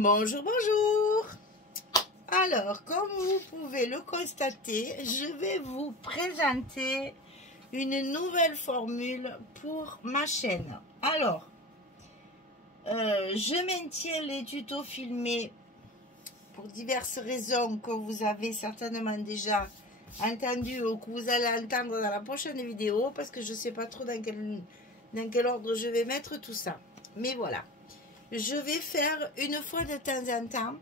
Bonjour, bonjour. Alors, comme vous pouvez le constater, je vais vous présenter une nouvelle formule pour ma chaîne. Alors, je maintiens les tutos filmés pour diverses raisons que vous avez certainement déjà entendu ou que vous allez entendre dans la prochaine vidéo, parce que je ne sais pas trop dans quel ordre je vais mettre tout ça. Mais voilà. Je vais faire une fois de temps en temps,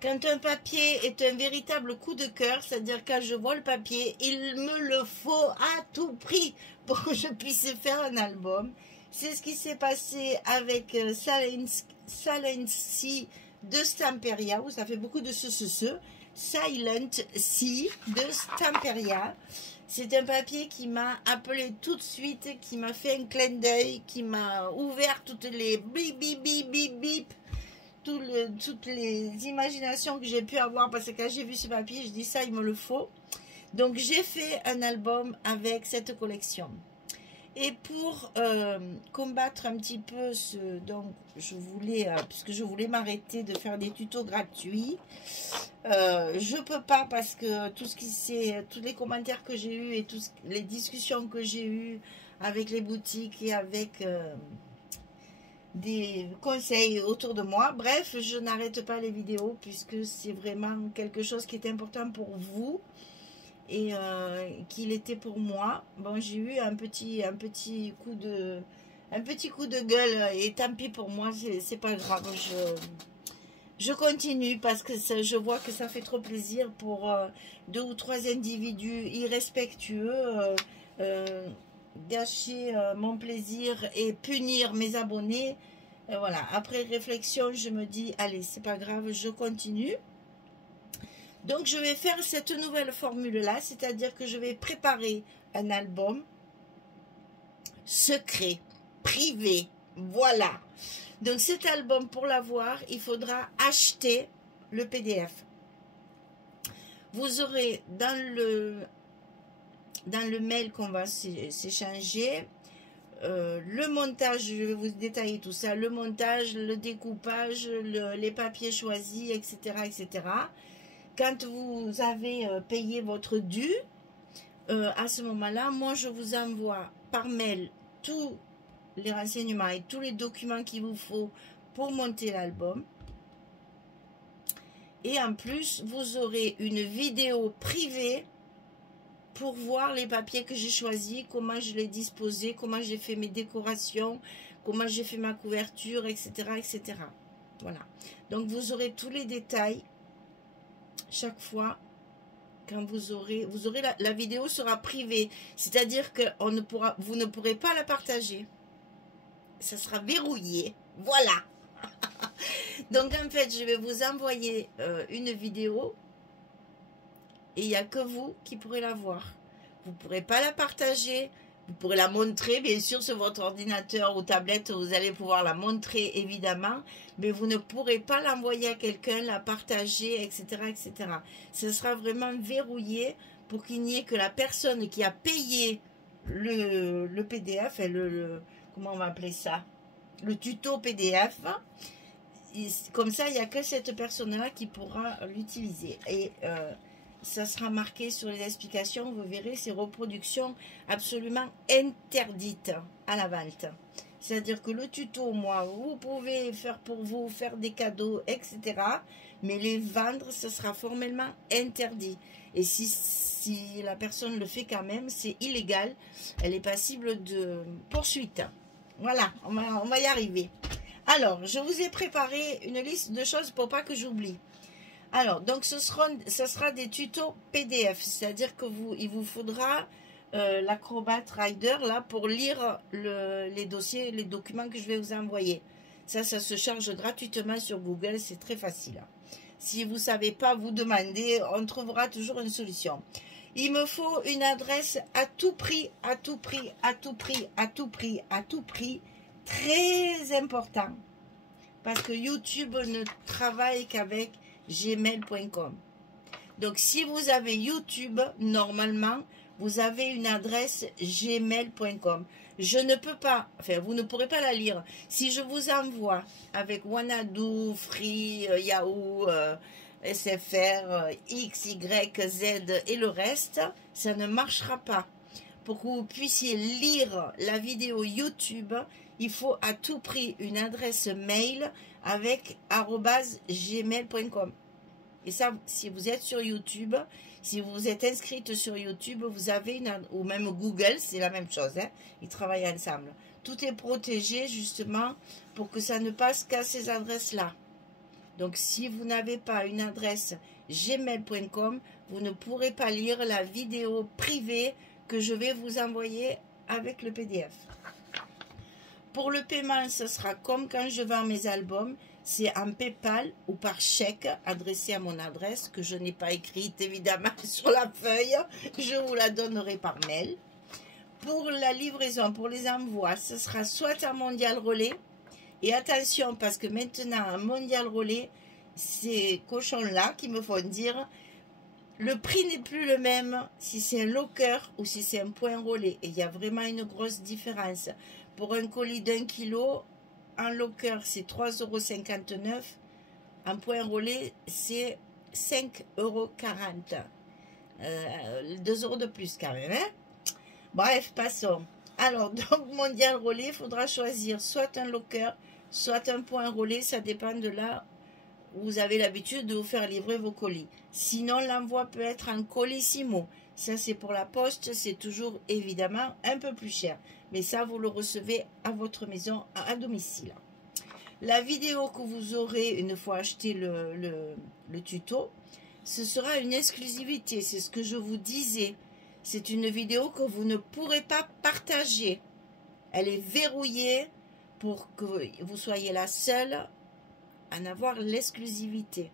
quand un papier est un véritable coup de cœur, c'est-à-dire quand je vois le papier, il me le faut à tout prix pour que je puisse faire un album. C'est ce qui s'est passé avec Silent de Stamperia, où ça fait beaucoup de Silent Sea de Stamperia. C'est un papier qui m'a appelé tout de suite, qui m'a fait un clin d'œil, qui m'a ouvert toutes les bip bip bip bip bip, toutes les imaginations que j'ai pu avoir, parce que quand j'ai vu ce papier, je dis ça, il me le faut. Donc j'ai fait un album avec cette collection. Et pour combattre un petit peu donc je voulais, puisque je voulais m'arrêter de faire des tutos gratuits, je peux pas, parce que tous les commentaires que j'ai eu et toutes les discussions que j'ai eues avec les boutiques et avec des conseils autour de moi, bref, je n'arrête pas les vidéos puisque c'est vraiment quelque chose qui est important pour vous et qu'il était pour moi. Bon, j'ai eu un petit coup de gueule, et tant pis pour moi, c'est pas grave, je continue parce que je vois que ça fait trop plaisir pour 2 ou 3 individus irrespectueux gâcher mon plaisir et punir mes abonnés. Voilà, après réflexion, je me dis allez, c'est pas grave, je continue. Donc je vais faire cette nouvelle formule là, c'est-à-dire que je vais préparer un album secret, privé, voilà. Donc cet album, pour l'avoir, il faudra acheter le PDF. Vous aurez dans le mail qu'on va s'échanger, le montage, je vais vous détailler tout ça, le montage, le découpage, les papiers choisis, etc., etc. Quand vous avez payé votre dû, à ce moment-là, moi je vous envoie par mail tous les renseignements et tous les documents qu'il vous faut pour monter l'album. Et en plus, vous aurez une vidéo privée pour voir les papiers que j'ai choisis, comment je les disposé, comment j'ai fait mes décorations, comment j'ai fait ma couverture, etc., etc. Voilà. Donc vous aurez tous les détails chaque fois. Quand vous aurez la vidéo sera privée, c'est-à-dire que vous ne pourrez pas la partager. Ça sera verrouillé. Voilà. Donc en fait, je vais vous envoyer une vidéo et il n'y a que vous qui pourrez la voir. Vous ne pourrez pas la partager. Vous pourrez la montrer, bien sûr, sur votre ordinateur ou tablette. Vous allez pouvoir la montrer, évidemment. Mais vous ne pourrez pas l'envoyer à quelqu'un, la partager, etc., etc. Ce sera vraiment verrouillé pour qu'il n'y ait que la personne qui a payé le PDF, et comment on va appeler ça, le tuto PDF. Comme ça, il n'y a que cette personne-là qui pourra l'utiliser. Et ça sera marqué sur les explications, vous verrez, ces reproductions absolument interdites à la vente. C'est-à-dire que le tuto, moi, vous pouvez faire pour vous, faire des cadeaux, etc. Mais les vendre, ce sera formellement interdit. Et si la personne le fait quand même, c'est illégal. Elle est passible de poursuite. Voilà, on va y arriver. Alors, je vous ai préparé une liste de choses pour pas que j'oublie. Alors, donc ce sera des tutos PDF, c'est-à-dire il vous faudra l'Acrobat Rider là pour lire les dossiers, les documents que je vais vous envoyer. Ça se charge gratuitement sur Google, c'est très facile. Si vous ne savez pas, vous demandez, on trouvera toujours une solution. Il me faut une adresse à tout prix, à tout prix, à tout prix, à tout prix, à tout prix, très important. Parce que YouTube ne travaille qu'avec gmail.com. Donc si vous avez YouTube, normalement vous avez une adresse gmail.com. Je ne peux pas, enfin vous ne pourrez pas la lire. Si je vous envoie avec Wanadoo, Free, Yahoo, SFR, X, Y, Z et le reste, ça ne marchera pas. Pour que vous puissiez lire la vidéo YouTube, il faut à tout prix une adresse mail avec @gmail.com. Et ça, si vous êtes sur YouTube, si vous êtes inscrite sur YouTube, vous avez ou même Google, c'est la même chose, hein, ils travaillent ensemble. Tout est protégé justement pour que ça ne passe qu'à ces adresses-là. Donc si vous n'avez pas une adresse gmail.com, vous ne pourrez pas lire la vidéo privée que je vais vous envoyer avec le PDF. Pour le paiement, ce sera comme quand je vends mes albums, c'est en PayPal ou par chèque adressé à mon adresse que je n'ai pas écrite évidemment sur la feuille. Je vous la donnerai par mail. Pour la livraison, pour les envois, ce sera soit un Mondial Relais. Et attention, parce que maintenant, un Mondial Relais, ces cochons-là qui me font dire, le prix n'est plus le même si c'est un locker ou si c'est un point relais. Et il y a vraiment une grosse différence. Pour un colis d'1 kilo, un locker, c'est 3,59 €. Un point relais, c'est 5,40 €. 2 € de plus quand même. Hein? Bref, passons. Alors, donc, Mondial Relais, il faudra choisir soit un locker, soit un point relais. Ça dépend de là où vous avez l'habitude de vous faire livrer vos colis. Sinon, l'envoi peut être en colissimo. Ça, c'est pour la poste. C'est toujours, évidemment, un peu plus cher. Mais ça, vous le recevez à votre maison, à domicile. La vidéo que vous aurez une fois acheté le tuto, ce sera une exclusivité. C'est ce que je vous disais. C'est une vidéo que vous ne pourrez pas partager. Elle est verrouillée pour que vous soyez la seule à en avoir l'exclusivité.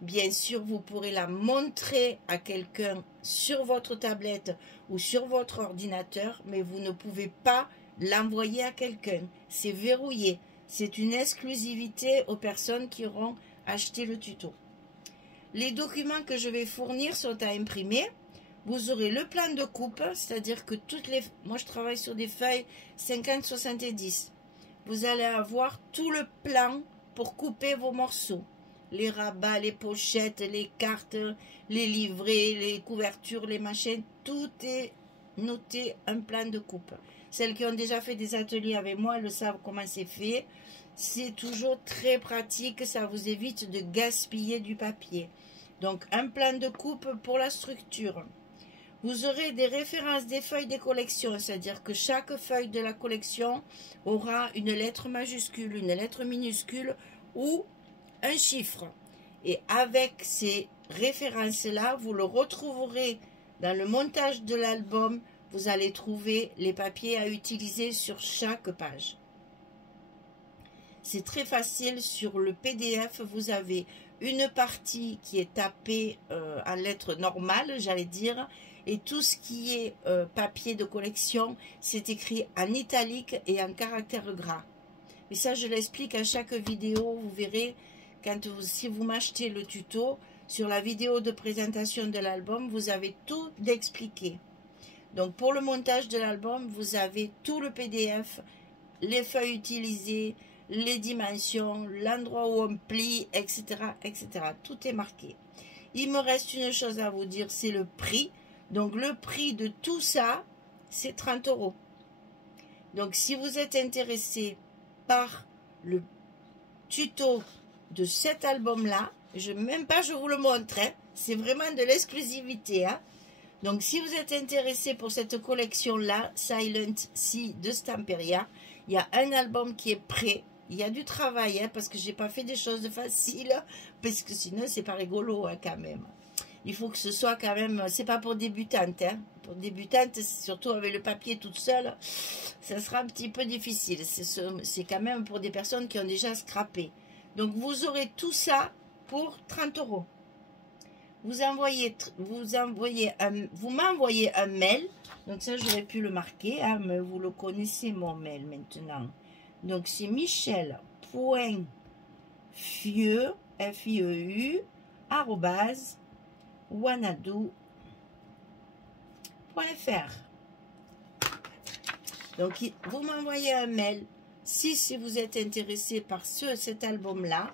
Bien sûr, vous pourrez la montrer à quelqu'un sur votre tablette ou sur votre ordinateur, mais vous ne pouvez pas l'envoyer à quelqu'un. C'est verrouillé. C'est une exclusivité aux personnes qui auront acheté le tuto. Les documents que je vais fournir sont à imprimer. Vous aurez le plan de coupe, c'est-à-dire que moi je travaille sur des feuilles 50-70. Vous allez avoir tout le plan pour couper vos morceaux. Les rabats, les pochettes, les cartes, les livrets, les couvertures, les machines, tout est noté, un plan de coupe. Celles qui ont déjà fait des ateliers avec moi, elles le savent comment c'est fait. C'est toujours très pratique, ça vous évite de gaspiller du papier. Donc un plan de coupe pour la structure. Vous aurez des références des feuilles des collections, c'est-à-dire que chaque feuille de la collection aura une lettre majuscule, une lettre minuscule ou un chiffre. Et avec ces références-là, vous le retrouverez dans le montage de l'album. Vous allez trouver les papiers à utiliser sur chaque page. C'est très facile. Sur le PDF, vous avez une partie qui est tapée en lettres normales, j'allais dire, et tout ce qui est papier de collection, c'est écrit en italique et en caractère gras. Mais ça, je l'explique à chaque vidéo. Vous verrez, si vous m'achetez le tuto, sur la vidéo de présentation de l'album, vous avez tout expliqué. Donc, pour le montage de l'album, vous avez tout le PDF, les feuilles utilisées, les dimensions, l'endroit où on plie, etc., etc. Tout est marqué. Il me reste une chose à vous dire, c'est le prix. Donc, le prix de tout ça, c'est 30 €. Donc, si vous êtes intéressé par le tuto de cet album-là, même pas je vous le montre, hein, c'est vraiment de l'exclusivité. Hein. Donc, si vous êtes intéressé pour cette collection-là, Silent Sea de Stamperia, il y a un album qui est prêt. Il y a du travail, hein, parce que j'ai pas fait des choses faciles, parce que sinon, c'est pas rigolo hein, quand même. Il faut que ce soit quand même, c'est pas pour débutantes. Hein. Pour débutantes, surtout avec le papier toute seule, ça sera un petit peu difficile. C'est quand même pour des personnes qui ont déjà scrappé. Donc, vous aurez tout ça pour 30 €. Vous m'envoyez un mail. Donc, ça, j'aurais pu le marquer. Hein, mais vous le connaissez, mon mail, maintenant. Donc, c'est michel.fieu, FIEU, @wanadoo.com. Donc, vous m'envoyez un mail si vous êtes intéressé par cet album-là.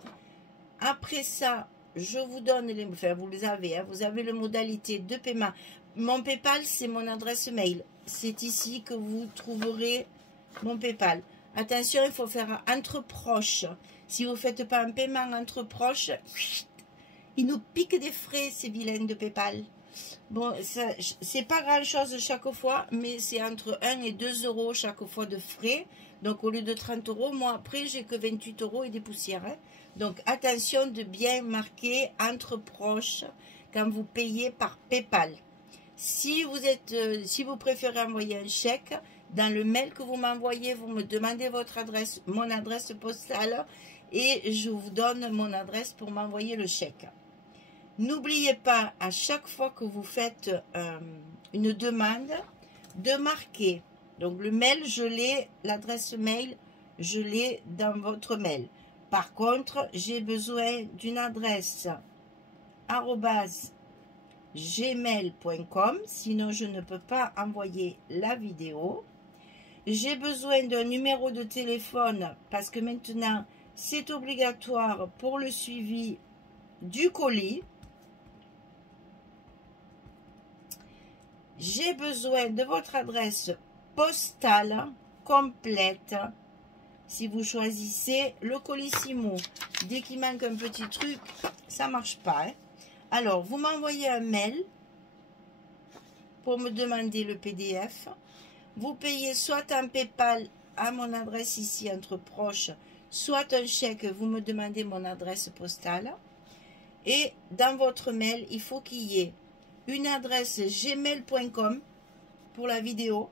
Après ça, je vous donne les... Enfin, vous les avez, hein, vous avez les modalités de paiement. Mon PayPal, c'est mon adresse mail. C'est ici que vous trouverez mon PayPal. Attention, il faut faire entre proches. Si vous ne faites pas un paiement entre proches, ils nous piquent des frais, ces vilains de PayPal. Bon, c'est pas grand chose chaque fois, mais c'est entre 1 et 2 euros chaque fois de frais. Donc au lieu de 30 euros, moi après j'ai que 28 euros et des poussières. Hein. Donc attention de bien marquer entre proches quand vous payez par PayPal. Si vous préférez envoyer un chèque, dans le mail que vous m'envoyez, vous me demandez votre adresse, mon adresse postale, et je vous donne mon adresse pour m'envoyer le chèque. N'oubliez pas, à chaque fois que vous faites une demande, de marquer. Donc le mail, je l'ai, l'adresse mail, je l'ai dans votre mail. Par contre, j'ai besoin d'une adresse @gmail.com, sinon je ne peux pas envoyer la vidéo. J'ai besoin d'un numéro de téléphone parce que maintenant, c'est obligatoire pour le suivi du colis. J'ai besoin de votre adresse postale complète si vous choisissez le Colissimo. Dès qu'il manque un petit truc, ça ne marche pas. Hein. Alors, vous m'envoyez un mail pour me demander le PDF. Vous payez soit en PayPal à mon adresse ici entre proches, soit un chèque, vous me demandez mon adresse postale. Et dans votre mail, il faut qu'il y ait une adresse gmail.com pour la vidéo,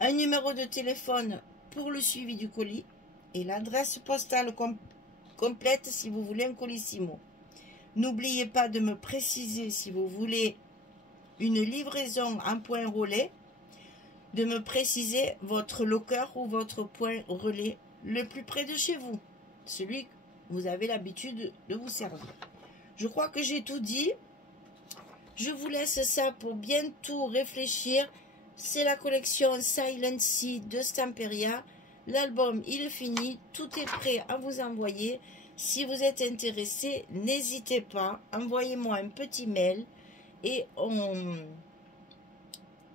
un numéro de téléphone pour le suivi du colis et l'adresse postale complète si vous voulez un Colissimo. N'oubliez pas de me préciser si vous voulez une livraison en point relais, de me préciser votre locker ou votre point relais le plus près de chez vous, celui que vous avez l'habitude de vous servir. Je crois que j'ai tout dit. Je vous laisse ça pour bien tout réfléchir. C'est la collection Silent Sea de Stamperia. L'album, il est fini. Tout est prêt à vous envoyer. Si vous êtes intéressé, n'hésitez pas. Envoyez-moi un petit mail et on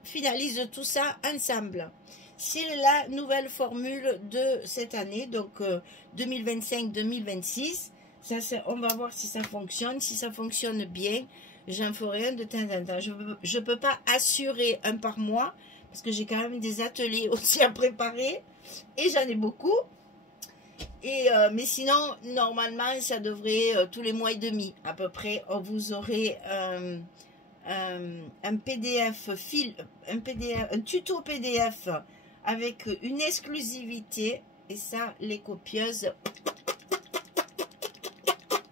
finalise tout ça ensemble. C'est la nouvelle formule de cette année, donc 2025-2026. On va voir si ça fonctionne. Si ça fonctionne bien, j'en ferai un de temps en temps. Je ne peux pas assurer un par mois parce que j'ai quand même des ateliers aussi à préparer et j'en ai beaucoup. Mais sinon, normalement, ça devrait tous les mois et demi à peu près. Vous aurez un PDF, un tuto PDF avec une exclusivité. Et ça, les copieuses,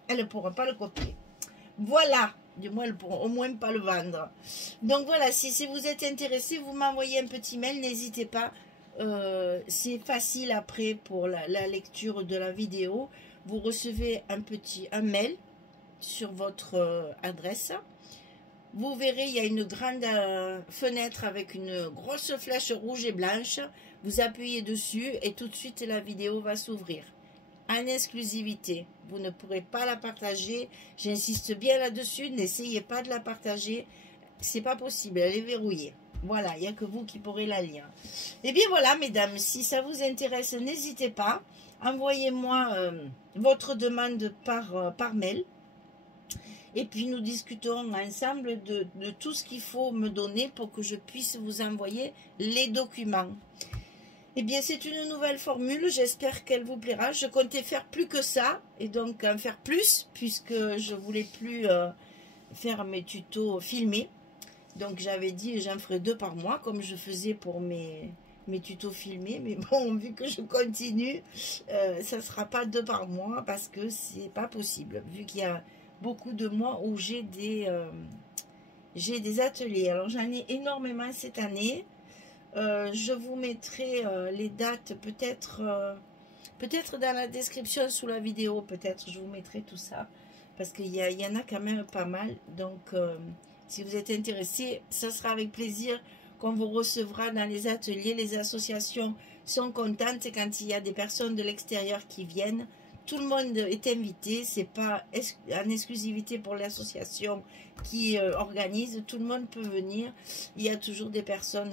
elles ne pourront pas le copier. Voilà. Du moins, elles ne pourront au moins pas le vendre. Donc voilà, si vous êtes intéressé, vous m'envoyez un petit mail, n'hésitez pas. C'est facile après pour la lecture de la vidéo. Vous recevez un mail sur votre adresse. Vous verrez, il y a une grande fenêtre avec une grosse flèche rouge et blanche. Vous appuyez dessus et tout de suite la vidéo va s'ouvrir. En exclusivité, vous ne pourrez pas la partager. J'insiste bien là-dessus, n'essayez pas de la partager. C'est pas possible, elle est verrouillée. Voilà, il n'y a que vous qui pourrez la lire. Et bien voilà, mesdames, si ça vous intéresse, n'hésitez pas. Envoyez-moi votre demande par mail. Et puis nous discuterons ensemble de tout ce qu'il faut me donner pour que je puisse vous envoyer les documents. Eh bien, c'est une nouvelle formule, j'espère qu'elle vous plaira. Je comptais faire plus que ça, et donc en faire plus, puisque je voulais plus faire mes tutos filmés. Donc j'avais dit, j'en ferai 2 par mois, comme je faisais pour mes tutos filmés. Mais bon, vu que je continue, ça ne sera pas 2 par mois, parce que c'est pas possible, vu qu'il y a beaucoup de mois où j'ai des ateliers. Alors j'en ai énormément cette année. Je vous mettrai les dates peut-être dans la description sous la vidéo, peut-être je vous mettrai tout ça parce qu'il y en a quand même pas mal. Donc Si vous êtes intéressé, ça sera avec plaisir qu'on vous recevra dans les ateliers. Les associations sont contentes quand il y a des personnes de l'extérieur qui viennent. Tout le monde est invité, c'est pas en exclusivité pour l'association qui organise, tout le monde peut venir. Il y a toujours des personnes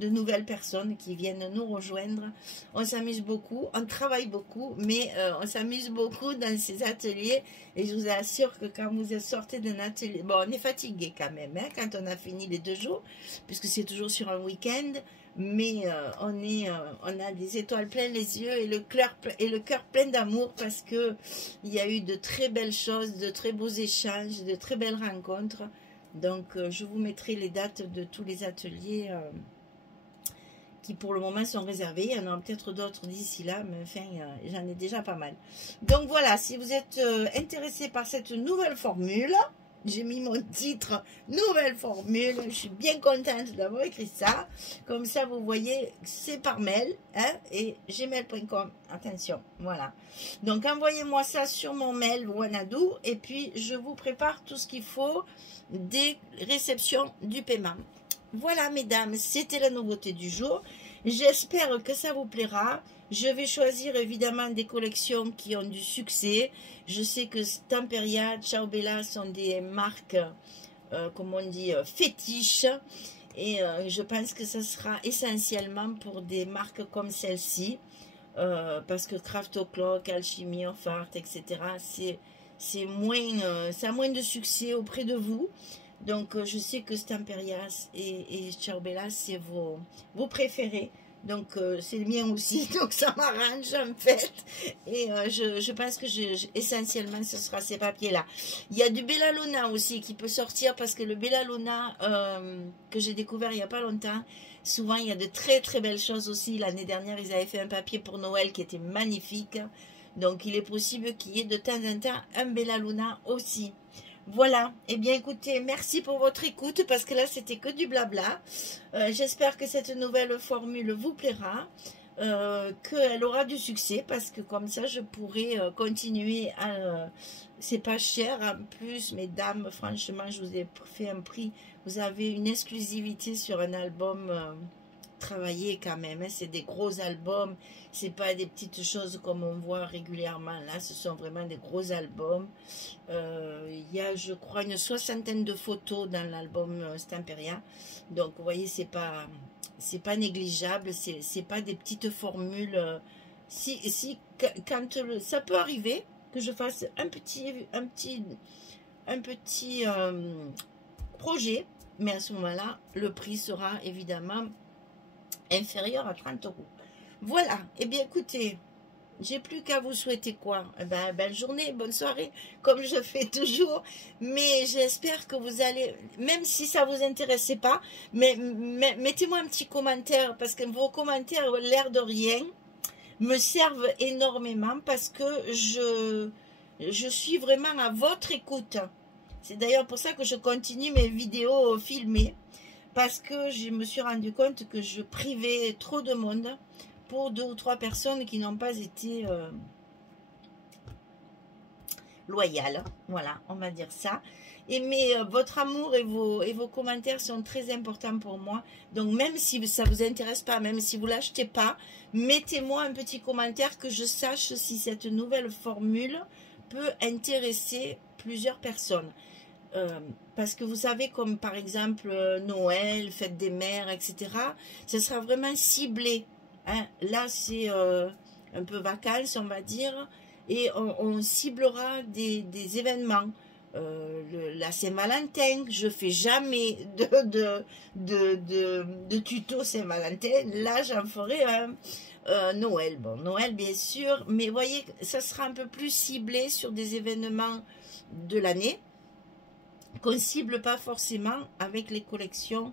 de nouvelles personnes qui viennent nous rejoindre. On s'amuse beaucoup, on travaille beaucoup, mais on s'amuse beaucoup dans ces ateliers. Et je vous assure que quand vous sortez d'un atelier, bon, on est fatigué quand même, hein, quand on a fini les 2 jours, puisque c'est toujours sur un week-end. Mais on a des étoiles plein les yeux et le cœur plein d'amour parce que il y a eu de très belles choses, de très beaux échanges, de très belles rencontres. Donc je vous mettrai les dates de tous les ateliers qui pour le moment sont réservés. Il y en a peut-être d'autres d'ici là, mais enfin j'en ai déjà pas mal. Donc voilà, si vous êtes intéressé par cette nouvelle formule, j'ai mis mon titre nouvelle formule. Je suis bien contente d'avoir écrit ça. Comme ça, vous voyez, c'est par mail, hein, et gmail.com. Attention, voilà. Donc, envoyez-moi ça sur mon mail Wanadu et puis je vous prépare tout ce qu'il faut des réceptions du paiement. Voilà, mesdames, c'était la nouveauté du jour. J'espère que ça vous plaira. Je vais choisir évidemment des collections qui ont du succès. Je sais que Stamperia, Ciao Bella sont des marques, comme on dit, fétiches. Et je pense que ce sera essentiellement pour des marques comme celle-ci. Parce que Craft O'Clock, Alchimie of Art, etc. C'est moins, ça a moins de succès auprès de vous. Donc, je sais que Stamperias et Ciao Bella, c'est vos préférés. Donc, c'est le mien aussi. Donc, ça m'arrange, en fait. Et je pense que essentiellement, ce sera ces papiers-là. Il y a du Bellaluna aussi qui peut sortir parce que le Bellaluna que j'ai découvert il n'y a pas longtemps, souvent, il y a de très, très belles choses aussi. L'année dernière, ils avaient fait un papier pour Noël qui était magnifique. Donc, il est possible qu'il y ait de temps en temps un Bellaluna aussi. Voilà, eh bien écoutez, merci pour votre écoute parce que là c'était que du blabla. J'espère que cette nouvelle formule vous plaira, qu'elle aura du succès parce que comme ça je pourrai continuer à... c'est pas cher en plus, mesdames, franchement je vous ai fait un prix, vous avez une exclusivité sur un album travaillé quand même, hein. C'est des gros albums, c'est pas des petites choses comme on voit régulièrement, là ce sont vraiment des gros albums. Il y a je crois une 60aine de photos dans l'album Stamperia, donc vous voyez c'est pas négligeable, c'est pas des petites formules. Quand ça peut arriver que je fasse un petit projet, mais à ce moment là le prix sera évidemment inférieur à 30 €. Voilà, et bien écoutez, j'ai plus qu'à vous souhaiter quoi? Eh ben, belle journée, bonne soirée, comme je fais toujours, mais j'espère que vous allez, même si ça vous intéressait pas, mais mettez-moi un petit commentaire, parce que vos commentaires, l'air de rien, me servent énormément, parce que je suis vraiment à votre écoute. C'est d'ailleurs pour ça que je continue mes vidéos filmées, parce que je me suis rendu compte que je privais trop de monde pour 2 ou 3 personnes qui n'ont pas été loyales. Voilà, on va dire ça. Mais votre amour et vos commentaires sont très importants pour moi. Donc même si ça ne vous intéresse pas, même si vous ne l'achetez pas, mettez-moi un petit commentaire que je sache si cette nouvelle formule peut intéresser plusieurs personnes. Parce que vous savez, comme par exemple Noël, fête des mères, etc., ce sera vraiment ciblé. Hein. Là, c'est un peu vacances, on va dire, et on ciblera des événements. La Saint-Valentin, je fais jamais de tuto Saint-Valentin. Là, j'en ferai un Noël. Bon, Noël, bien sûr, mais vous voyez, ça sera un peu plus ciblé sur des événements de l'année, qu'on cible pas forcément avec les collections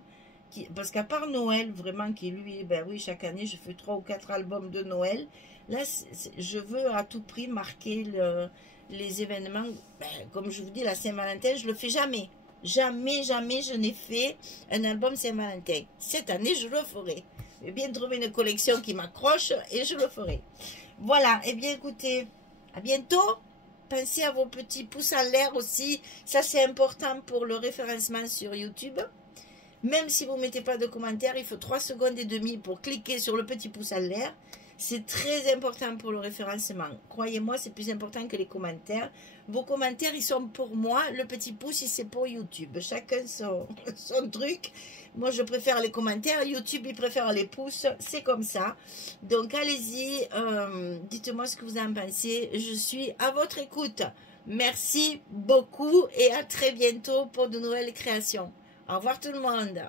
parce qu'à part Noël vraiment qui lui, ben oui, chaque année je fais 3 ou 4 albums de Noël. Là je veux à tout prix marquer les événements, ben, comme je vous dis, la Saint-Valentin je le fais jamais, jamais je n'ai fait un album Saint-Valentin. Cette année je le ferai, je vais bien trouver une collection qui m'accroche et je le ferai. Voilà, et bien écoutez, à bientôt. pensez à vos petits pouces en l'air aussi. Ça, c'est important pour le référencement sur YouTube. Même si vous ne mettez pas de commentaires, il faut 3 secondes et demie pour cliquer sur le petit pouce en l'air. C'est très important pour le référencement. Croyez-moi, c'est plus important que les commentaires. Vos commentaires, ils sont pour moi. Le petit pouce, c'est pour YouTube. Chacun son truc. Moi, je préfère les commentaires. YouTube, il préfère les pouces. C'est comme ça. Donc, allez-y. Dites-moi ce que vous en pensez. Je suis à votre écoute. Merci beaucoup et à très bientôt pour de nouvelles créations. Au revoir tout le monde.